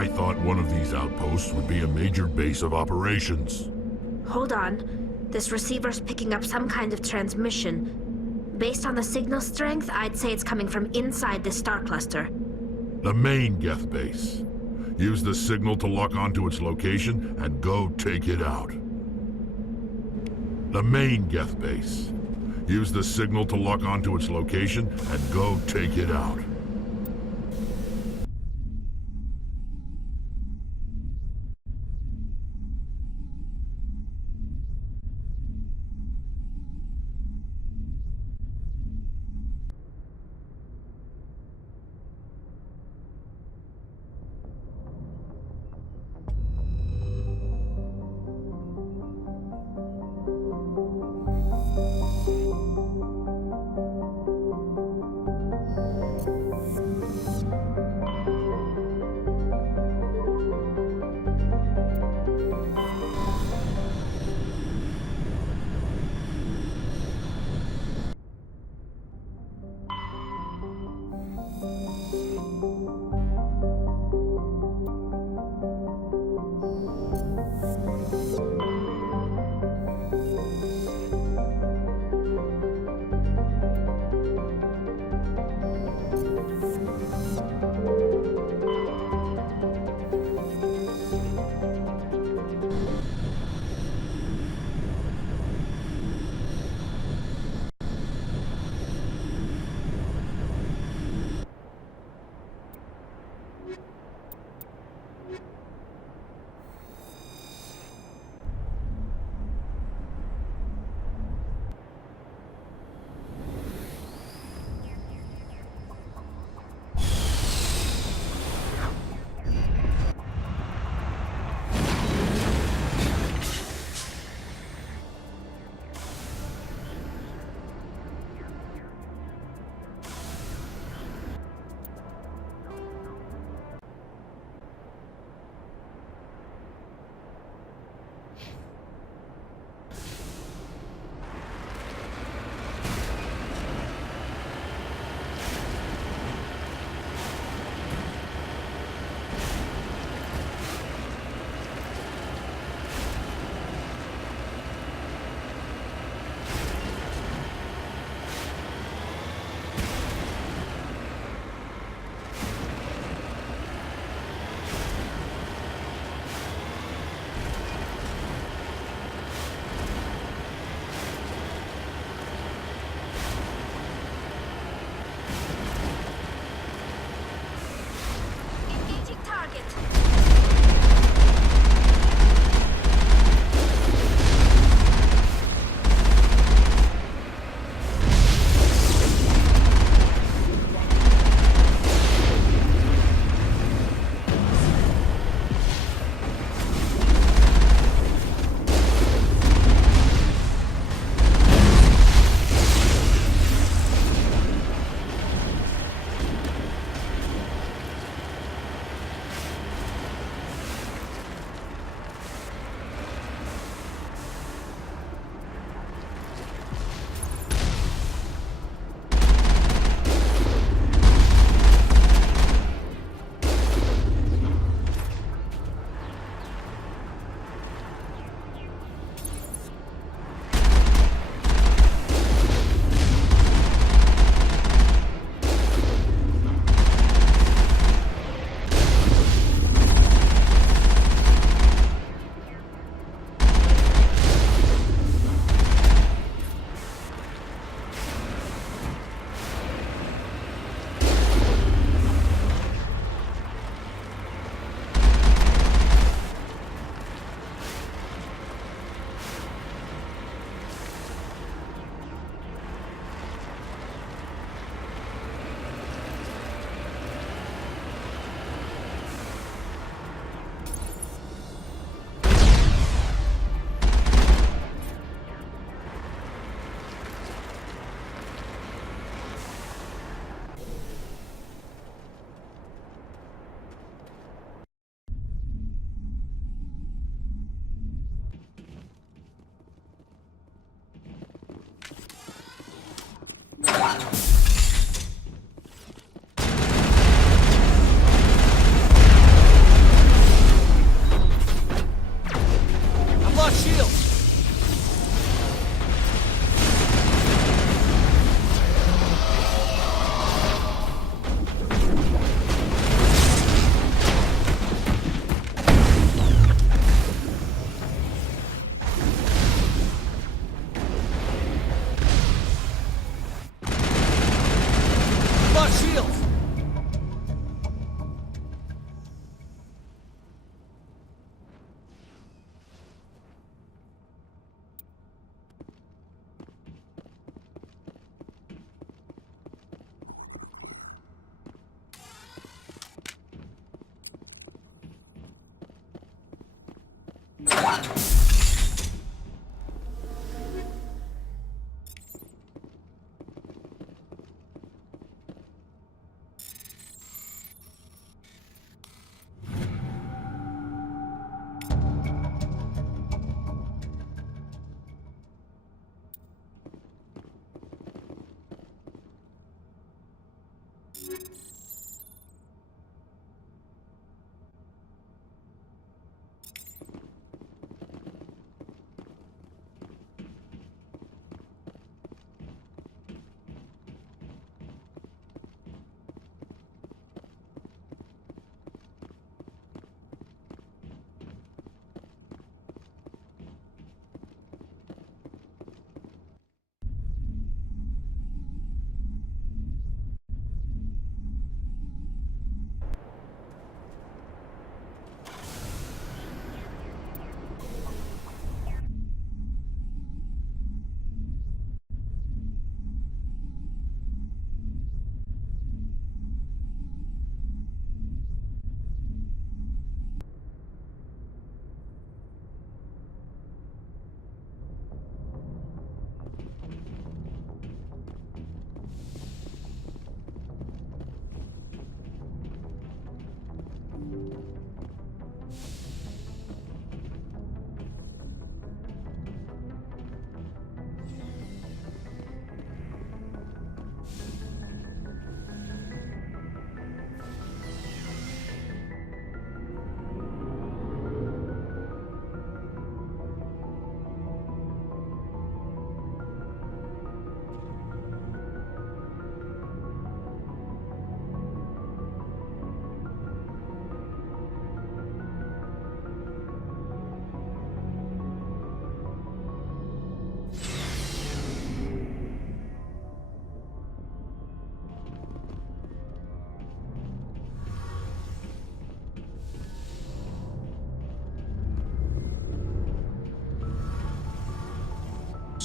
I thought one of these outposts would be a major base of operations. Hold on. This receiver's picking up some kind of transmission. Based on the signal strength, I'd say it's coming from inside the star cluster. The main Geth base. Use the signal to lock onto its location and go take it out. The main Geth base. Use the signal to lock onto its location and go take it out.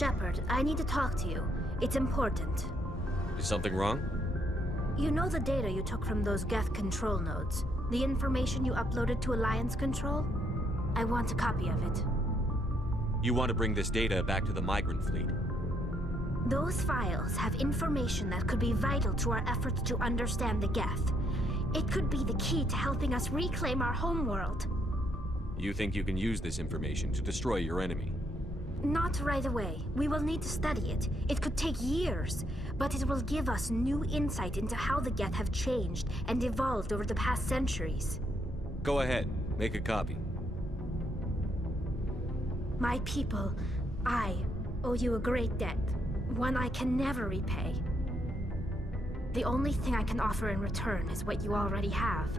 Shepard, I need to talk to you. It's important. Is something wrong? You know the data you took from those Geth control nodes? The information you uploaded to Alliance Control? I want a copy of it. You want to bring this data back to the migrant fleet? Those files have information that could be vital to our efforts to understand the Geth. It could be the key to helping us reclaim our homeworld. You think you can use this information to destroy your enemy? Not right away. We will need to study it. It could take years, but it will give us new insight into how the Geth have changed and evolved over the past centuries. Go ahead, make a copy. My people, I owe you a great debt, one I can never repay. The only thing I can offer in return is what you already have.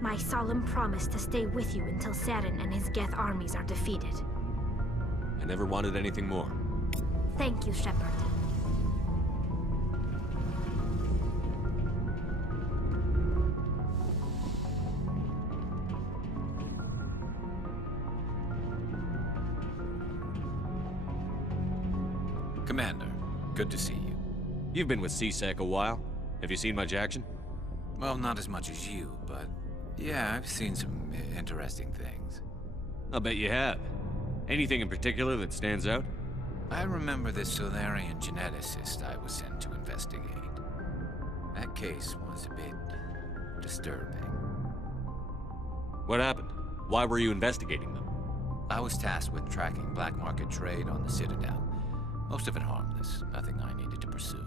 My solemn promise to stay with you until Saturn and his Geth armies are defeated. I never wanted anything more. Thank you, Shepard. Commander, good to see you. You've been with C-Sec a while. Have you seen much action? Well, not as much as you, but yeah, I've seen some interesting things. I'll bet you have. Anything in particular that stands out? I remember this Solarian geneticist I was sent to investigate. That case was a bit disturbing. What happened? Why were you investigating them? I was tasked with tracking black market trade on the Citadel. Most of it harmless, nothing I needed to pursue.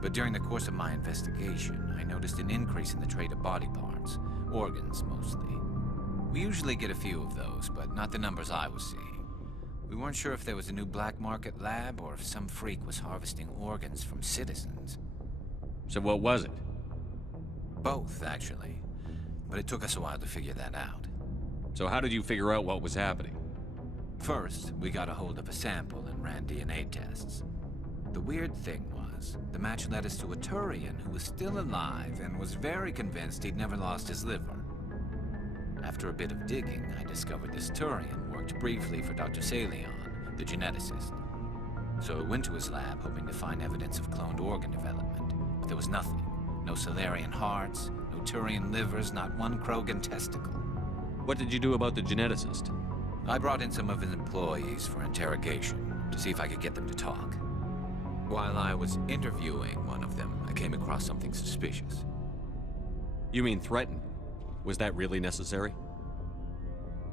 But during the course of my investigation, I noticed an increase in the trade of body parts, organs mostly. We usually get a few of those, but not the numbers I was seeing. We weren't sure if there was a new black market lab or if some freak was harvesting organs from citizens. So what was it? Both, actually. But it took us a while to figure that out. So how did you figure out what was happening? First, we got a hold of a sample and ran DNA tests. The weird thing was, the match led us to a Turian who was still alive and was very convinced he'd never lost his liver. After a bit of digging, I discovered this Turian worked briefly for Dr. Salion, the geneticist. So I went to his lab hoping to find evidence of cloned organ development, but there was nothing. No Solarian hearts, no Turian livers, not one Krogan testicle. What did you do about the geneticist? I brought in some of his employees for interrogation, to see if I could get them to talk. While I was interviewing one of them, I came across something suspicious. You mean threatened? Was that really necessary?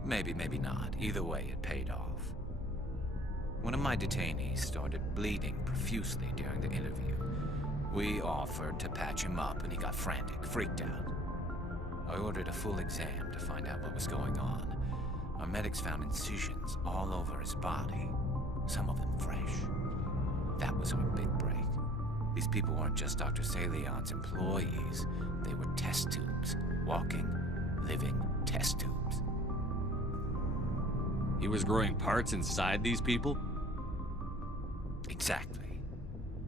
Maybe, maybe not. Either way, it paid off. One of my detainees started bleeding profusely during the interview. We offered to patch him up, and he got frantic, freaked out. I ordered a full exam to find out what was going on. Our medics found incisions all over his body, some of them fresh. That was our big break. These people weren't just Dr. Salion's employees. They were test tubes. Walking, living test tubes. He was growing parts inside these people? Exactly.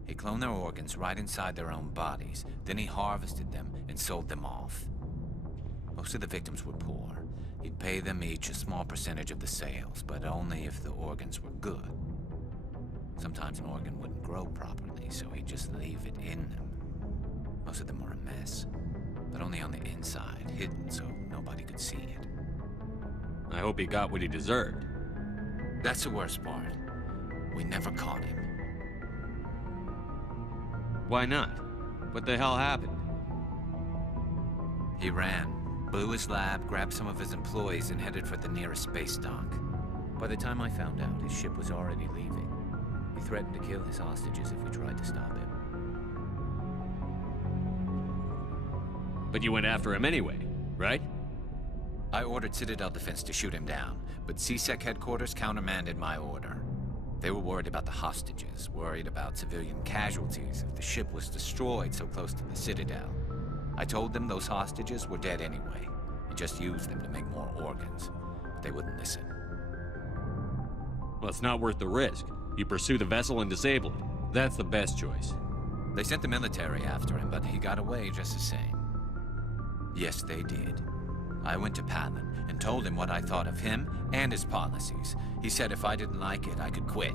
He cloned their organs right inside their own bodies. Then he harvested them and sold them off. Most of the victims were poor. He'd pay them each a small percentage of the sales, but only if the organs were good. Sometimes an organ wouldn't grow properly, so he'd just leave it in them. Most of them were a mess, but only on the inside, hidden so nobody could see it. I hope he got what he deserved. That's the worst part. We never caught him. Why not? What the hell happened? He ran, blew his lab, grabbed some of his employees, and headed for the nearest space dock. By the time I found out, his ship was already leaving. He threatened to kill his hostages if we tried to stop him. But you went after him anyway, right? I ordered Citadel Defense to shoot him down, but C-Sec headquarters countermanded my order. They were worried about the hostages, worried about civilian casualties if the ship was destroyed so close to the Citadel. I told them those hostages were dead anyway. He just used them to make more organs. But they wouldn't listen. Well, it's not worth the risk. You pursue the vessel and disable it. That's the best choice. They sent the military after him, but he got away just the same. Yes, they did. I went to Palin and told him what I thought of him and his policies. He said if I didn't like it, I could quit.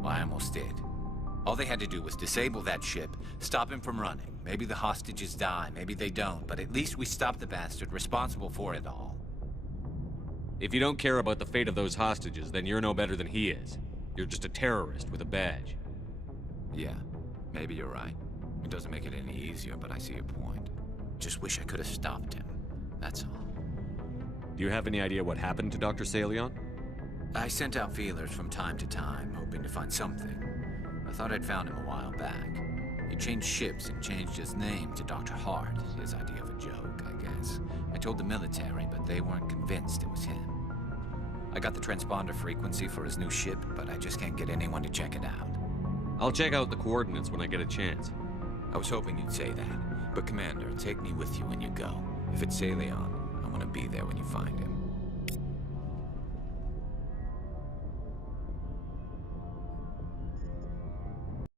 Well, I almost did. All they had to do was disable that ship, stop him from running. Maybe the hostages die, maybe they don't, but at least we stopped the bastard responsible for it all. If you don't care about the fate of those hostages, then you're no better than he is. You're just a terrorist with a badge. Yeah, maybe you're right. It doesn't make it any easier, but I see your point. Just wish I could have stopped him. That's all. Do you have any idea what happened to Dr. Salion? I sent out feelers from time to time, hoping to find something. I thought I'd found him a while back. He changed ships and changed his name to Dr. Hart, his idea of a joke, I guess. I told the military, but they weren't convinced it was him. I got the transponder frequency for his new ship, but I just can't get anyone to check it out. I'll check out the coordinates when I get a chance. I was hoping you'd say that, but Commander, take me with you when you go. If it's Salion, I want to be there when you find him.